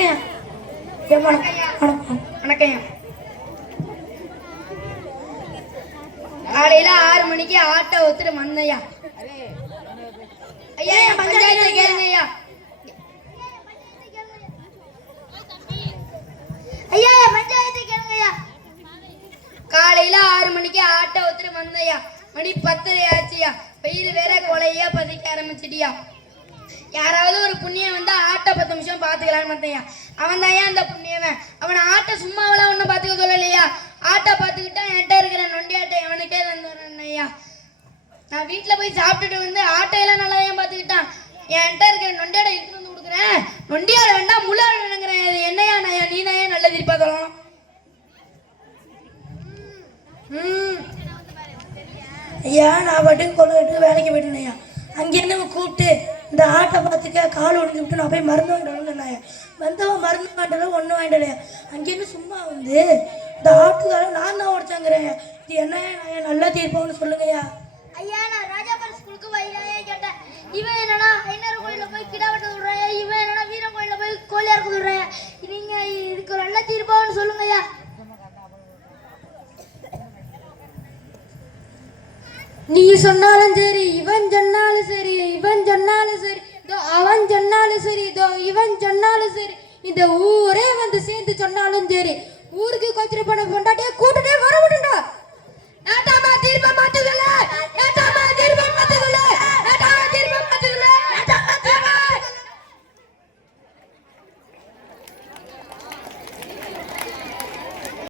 வணக்கம். வணக்கம். காலையில 6 மணிக்கு ஆட்டோ ஒத்துட்டு வந்தையா. ஐயா என் பஞ்சாயத்து கேளுங்க ஐயா. ஐயா என் பஞ்சாயத்து கேளுங்க ஐயா. காலையில 6 மணிக்கு ஆட்டோ ஒத்துட்டு வந்தையா. மணி 10 ஆச்சியா. வெயில் வேற கொலையா பதிக்க ஆரம்பிச்சிட்டியா. யாராவது ஒரு புண்ணியம் வந்தா ஆட்டோ 10 நிமிஷம் பாத்துக்கலான்னு பார்த்தையா. அவன் தான் அந்த புண்ணியவன். அவனை ஆட்டோ சும்மாவெல்லாம் ஒன்றும் பார்த்துக்க சொல்லலையா. ஆட்டோ பார்த்துக்கிட்டா என்கிட்ட இருக்கிற நொண்டி ஆட்டோ எவனுக்கே தந்துடுறேன்னையா. நான் வீட்டில் போய் சாப்பிட்டுட்டு வந்து ஆட்டையெல்லாம் நல்லா தான் பார்த்துக்கிட்டான். என்கிட்ட இருக்கிற நொண்டியாடை எடுத்துட்டு வந்து கொடுக்குறேன். நொண்டியாடை வேண்டாம் முள்ளாட நினைக்கிறேன். அது என்னையா நையா நீ நையா நல்ல திருப்பா சொல்லலாம். ஐயா நான் பாட்டுக்கு கொண்டு வேலைக்கு போயிட்டேன்யா. அங்கேருந்து கூப்பிட்டு இந்த ஆட்டை பார்த்துக்க கால் ஒடிஞ்சு விட்டு நான் போய் மருந்து வாங்கிட்டு வந்தவன் மருந்து வாங்கிட்டாலும் ஒன்றும் வாங்கிட்டலையா. அங்கேருந்து சும்மா வந்து இந்த ஆட்டுக்காரன் நான் தான் உடச்சாங்கிறேன். இது என்ன நல்லா தீர்ப்போம்னு சொல்லுங்கய்யா. ஐயா நான் ராஜாபுரம் ஸ்கூலுக்கு வைராயே கேட்டேன். இவன் என்னன்னா ஐநர் கோயிலில் போய் கிடா வெட்ட விடுறேன். இவன் என்னன்னா வீரம் கோயிலில் போய் கோழியா இருக்க விடுறேன். நீங்க இதுக்கு ஒரு நல்ல தீர்ப்போம்னு சொல்லுங்கய்யா. நீ சொன்னாலும் சரி, இவன் சொன்னாலும் சரி, இவன் சொன்னாலும் சரி, அவன் சொன்னாலும் சரி, இவன் சொன்னாலும் சரி, இந்த ஊரே வந்து சேர்ந்து சொன்னாலும் சரி,